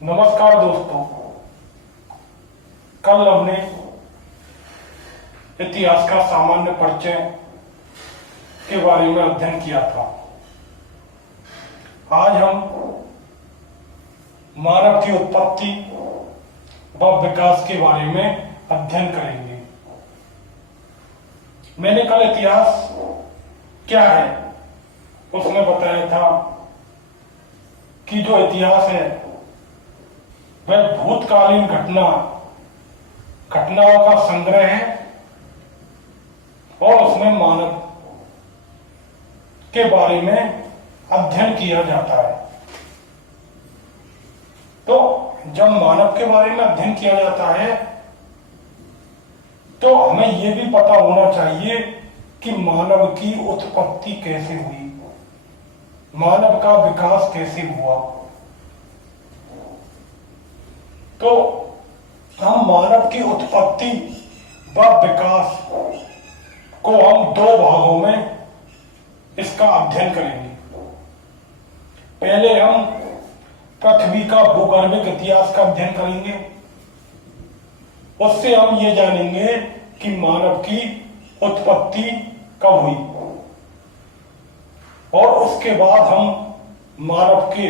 नमस्कार दोस्तों। कल हमने इतिहास का सामान्य परिचय के बारे में अध्ययन किया था। आज हम मानव की उत्पत्ति व विकास के बारे में अध्ययन करेंगे। मैंने कल इतिहास क्या है उसमें बताया था कि जो इतिहास है वह भूतकालीन घटनाओं का संग्रह है और उसमें मानव के बारे में अध्ययन किया जाता है। तो जब मानव के बारे में अध्ययन किया जाता है तो हमें यह भी पता होना चाहिए कि मानव की उत्पत्ति कैसे हुई, मानव का विकास कैसे हुआ। तो हम मानव की उत्पत्ति व विकास को हम दो भागों में इसका अध्ययन करेंगे। पहले हम पृथ्वी का भूगर्भिक इतिहास का अध्ययन करेंगे। उससे हम ये जानेंगे कि मानव की उत्पत्ति कब हुई और उसके बाद हम मानव के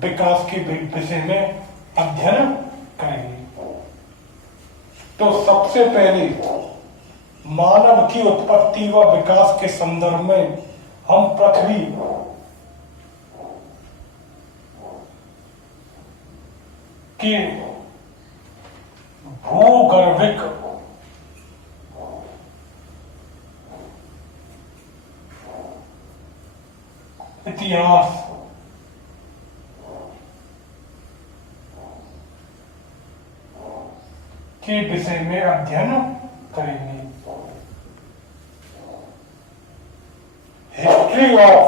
विकास के विषय में अध्ययन करेंगे। तो सबसे पहले मानव की उत्पत्ति व विकास के संदर्भ में हम पृथ्वी के भूगर्भिक इतिहास के विषय में अध्ययन करेंगे। हिस्ट्री ऑफ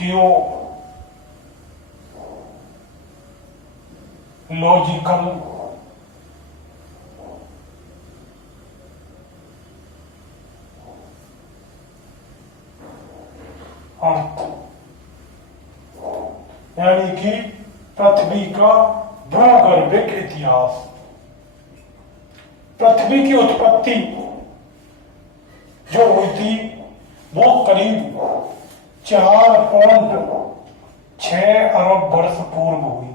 जियोलॉजिकल अर्थ, यानी कि पृथ्वी का भूगर्भिक इतिहास। पृथ्वी की उत्पत्ति जो हुई थी वो करीब 4.6 अरब वर्ष पूर्व हुई।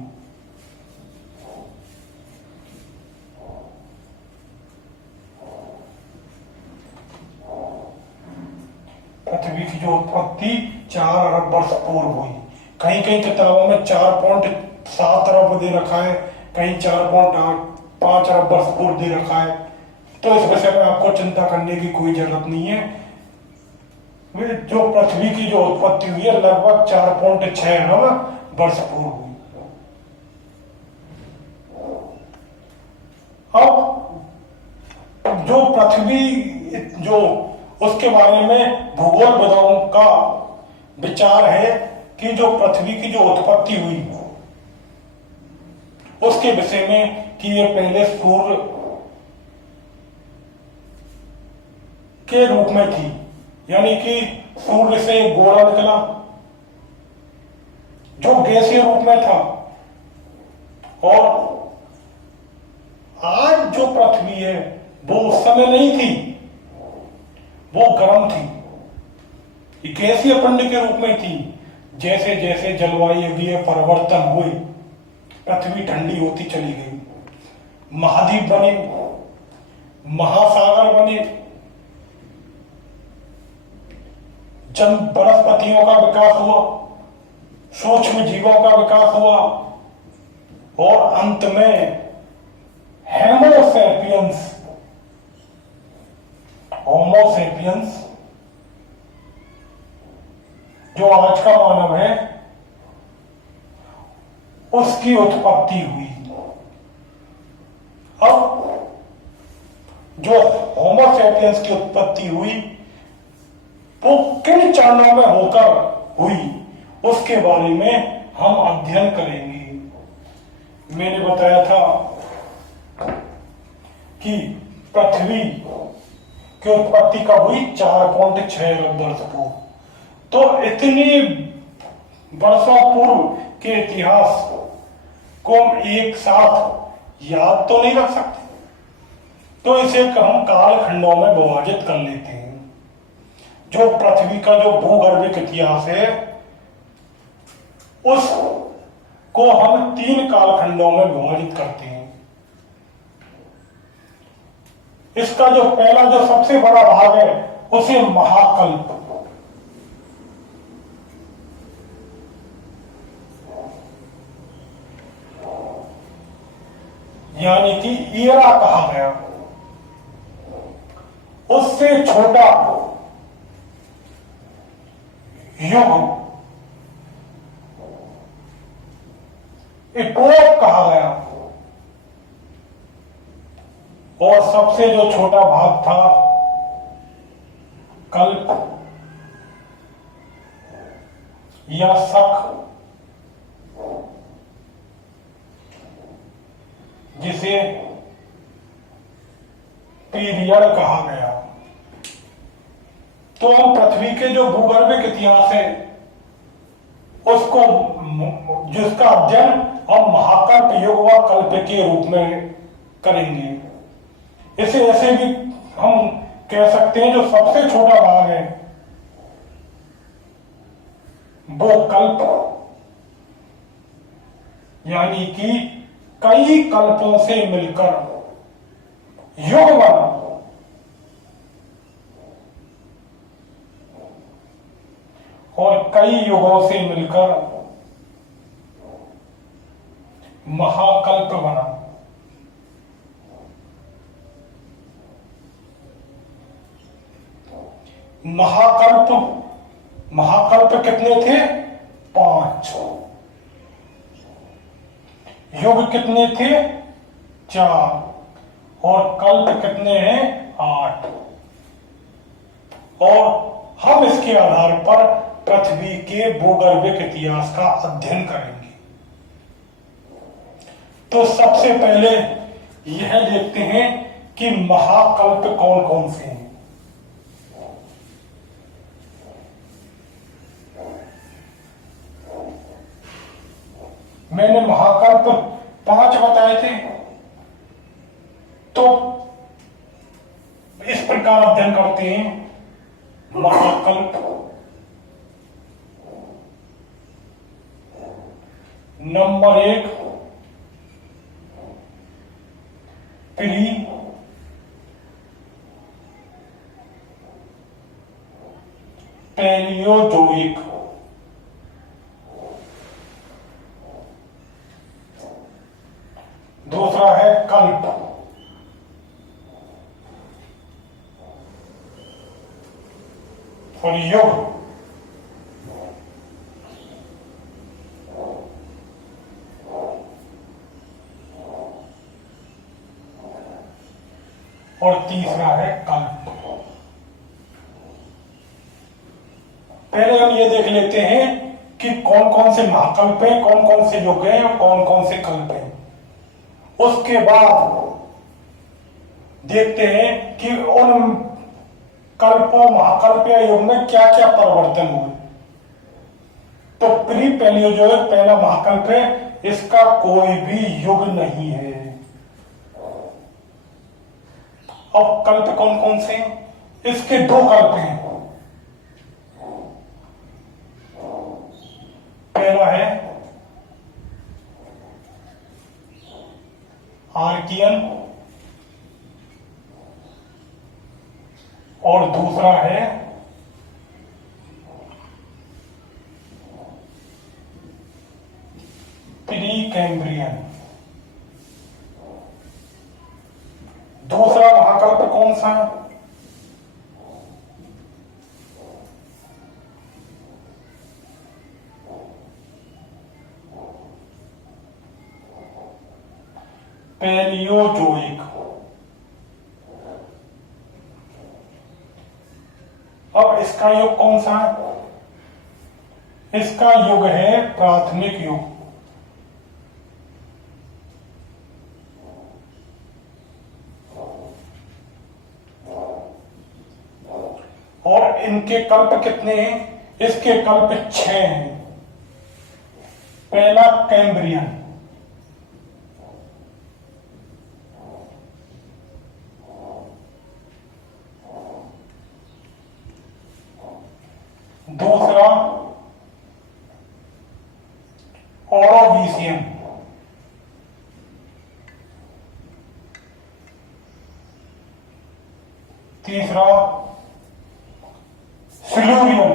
पृथ्वी की जो उत्पत्ति 4 अरब वर्ष पूर्व हुई। कहीं कहीं किताबों में 4.7 अरब दे रखा है, कहीं 4.5 अरब वर्ष पूर्व दे रखा है। तो इस विषय में आपको चिंता करने की कोई जरूरत नहीं है। जो पृथ्वी की जो उत्पत्ति हुई है लगभग 4.6 अरब वर्ष पूर्व हुई। अब जो पृथ्वी जो उसके बारे में भूगोलविदों का विचार है कि जो पृथ्वी की जो उत्पत्ति हुई उसके विषय में कि ये पहले सूर्य के रूप में थी, यानी कि सूर्य से गोला निकला जो गैसीय रूप में था, और आज जो पृथ्वी है वो उस समय नहीं थी, वो गर्म थी, गैसीय पिंड के रूप में थी। जैसे जैसे जलवायु परिवर्तन हुए पृथ्वी ठंडी होती चली गई, महाद्वीप बने, महासागर बने, वनस्पतियों का विकास हुआ, सूक्ष्म जीवों का विकास हुआ और अंत में होमोसेपियंस जो आज का मानव है उसकी उत्पत्ति हुई। अब जो होमोसेपियंस की उत्पत्ति हुई वो किन चरणों में होकर हुई उसके बारे में हम अध्ययन करेंगे। मैंने बताया था कि पृथ्वी की उत्पत्ति कब हुई? 4.6 अरब वर्ष पूर्व। तो इतनी वर्षों पूर्व के इतिहास को हम एक साथ याद तो नहीं रख सकते, तो इसे हम कालखंडों में विभाजित कर लेते हैं। जो पृथ्वी का जो भूगर्भिक इतिहास है उसको हम 3 कालखंडों में विभाजित करते हैं। इसका जो पहला जो सबसे बड़ा भाग है उसे महाकल्प, यानी कि ईरा कहा गया। उससे छोटा युग इपोक कहा गया, और सबसे जो छोटा भाग था कल्प या शक, जिसे पीरियड कहा गया। तो हम पृथ्वी के जो भूगर्भिक इतिहास है उसको, जिसका अध्ययन हम महाकल्प युग व कल्प के रूप में करेंगे। इसे ऐसे भी हम कह सकते हैं जो सबसे छोटा भाग है वो कल्प, यानी कि कई कल्पों से मिलकर युग बना। और कई युगों से मिलकर महाकल्प बना। महाकल्प कितने थे? 5। युग कितने थे? 4। और कल्प कितने हैं? 8। और हम इसके आधार पर पृथ्वी के भूगर्भिक इतिहास का अध्ययन करेंगे। तो सबसे पहले यह देखते हैं कि महाकल्प कौन कौन से हैं। मैंने महाकल्प 5 बताए थे, तो इस प्रकार अध्ययन करते हैं। महाकल्प नंबर 1 प्री पैलियोजोइक। दूसरा है कल्प, और युग। और तीसरा है कल्प। पहले हम ये देख लेते हैं कि कौन कौन से महाकल्प हैं, कौन कौन से युग हैं और कौन कौन से कल्प हैं। उसके बाद देखते हैं कि उन कल्पों, महाकल्प या युग में क्या क्या परिवर्तन हुए। तो प्री पैलियोजोइक पहला महाकल्प है, इसका कोई भी युग नहीं है। अब कल्प कौन कौन से हैं? इसके 2 कल्प हैं। पहला है आर्कियन और दूसरा है प्री कैम्ब्रियन। दूसरा महाकल्प कौन सा है? पैलियोजोइक। अब इसका इसका युग कौन सा है? इसका युग है प्राथमिक युग। और इनके कल्प कितने हैं? इसके कल्प 6 हैं। पहला कैम्ब्रियन, दूसरा ऑरोवीसियन, तीसरा सिल्यूरियन,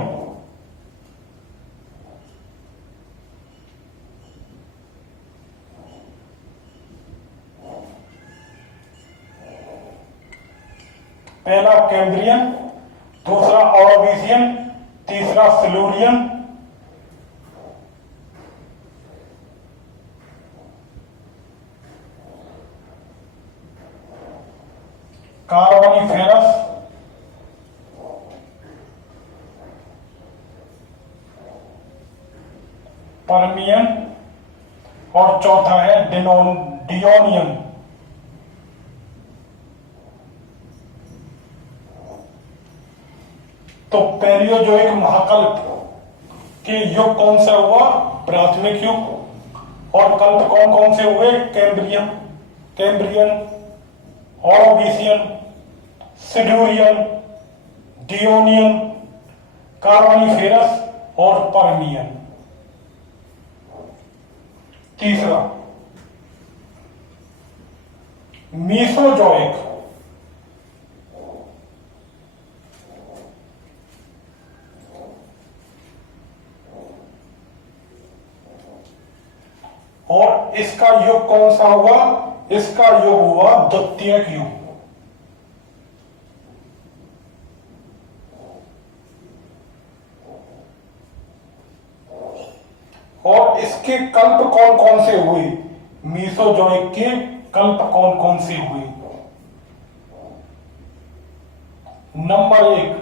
पहला कैम्ब्रियन, दूसरा ऑरोवीसियन, तीसरा सिल्यूरियन, कार्बोनिफेरस, पर्मियन और चौथा है डियोनियन। तो पैलियोजोइक महाकल्प के युग कौन सा हुआ? प्राथमिक युग। और कल्प कौन कौन से हुए? कैम्ब्रियन, ऑरोवीसियन, सिल्यूरियन, डियोनियन, कार्बोनिफेरस और पर्मियन। तीसरा मीसोजोइक, और इसका युग कौन सा हुआ? इसका युग हुआ द्वितीयक युग। और इसके कल्प कौन कौन से हुए? मीसोजोइक के कल्प कौन कौन से हुए? नंबर 1,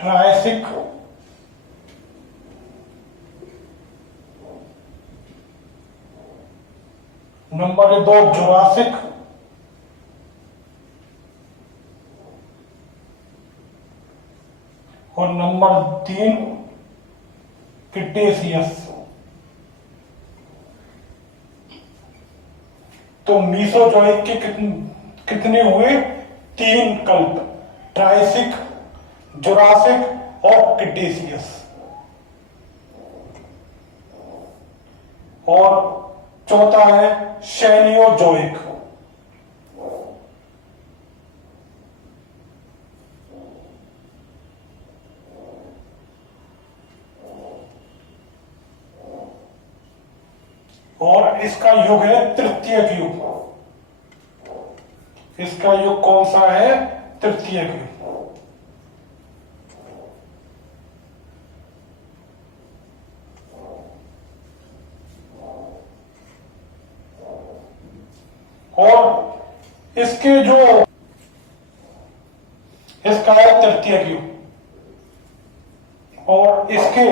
ट्रायसिक, नंबर 2 जुरासिक, और नंबर 3 क्रिटेशियस। तो मीसोजोइक के कितने हुए? 3 कल्प, ट्रायसिक, जुरासिक और क्रिटेशियस। और चौथा है सेनियोजोइक। और इसका युग है तृतीयक युग। इसका युग कौन सा है? तृतीयक युग। और इसके जो इसका है तृतीयक युग। और इसके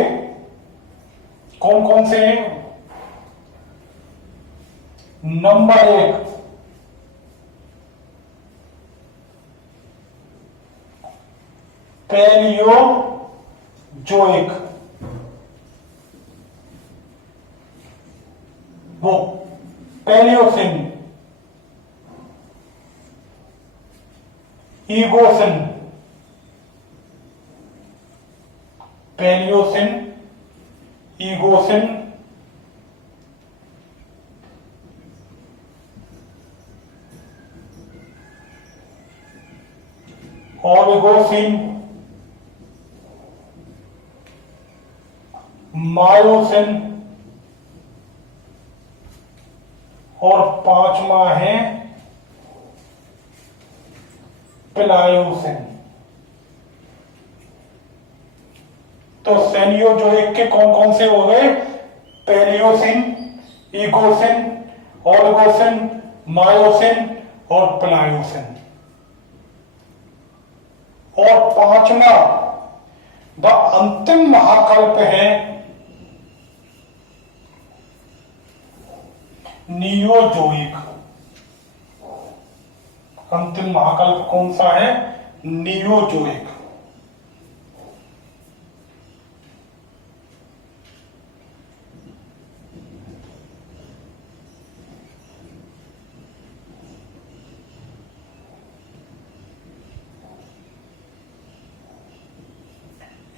कौन कौन से हैं? नंबर 1 पैलियोजोइक, वो पैलियोसिन, ईगोसिन, पैलियोसिन, ईगोसिन, ओलिगोसिन, मायोसिन और 5वां है प्लायोसिन। तो सेनियोजोइक के कौन कौन से हो गए? पैलियोसिन, ईगोसिन, ओलिगोसिन, मायोसिन और प्लायोसिन। और पांचवा व अंतिम महाकल्प है नियोजोइक। अंतिम महाकल्प कौन सा है? नियोजोइक।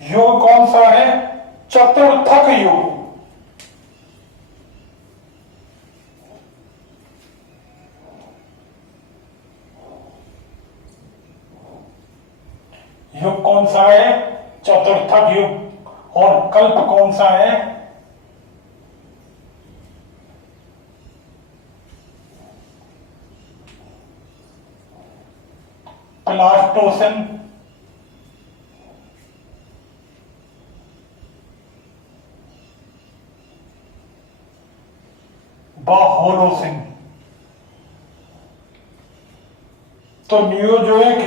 युग कौन सा है? चतुर्थक युग। युग कौन सा है? चतुर्थक युग। और कल्प कौन सा है? प्लास्टोसिन व होलोसिन। तो नियोजोइक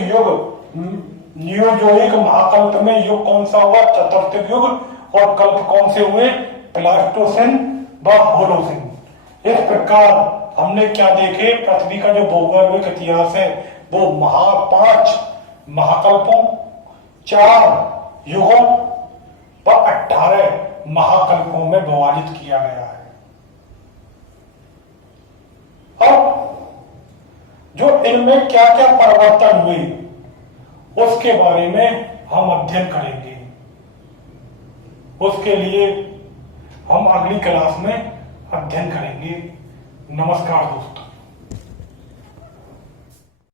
महाकल्प में युग कौन सा हुआ? चतुर्थ युग। और कल्प कौन से हुए? प्लास्टोसिन व होलोसिन। इस प्रकार हमने क्या देखे? पृथ्वी का जो भौगोलिक इतिहास है वो 5 महाकल्पों, 4 युगों व 18 महाकल्पों में विभाजित किया गया है। अब जो इनमें क्या क्या परिवर्तन हुए उसके बारे में हम अध्ययन करेंगे। उसके लिए हम अगली क्लास में अध्ययन करेंगे। नमस्कार दोस्तों।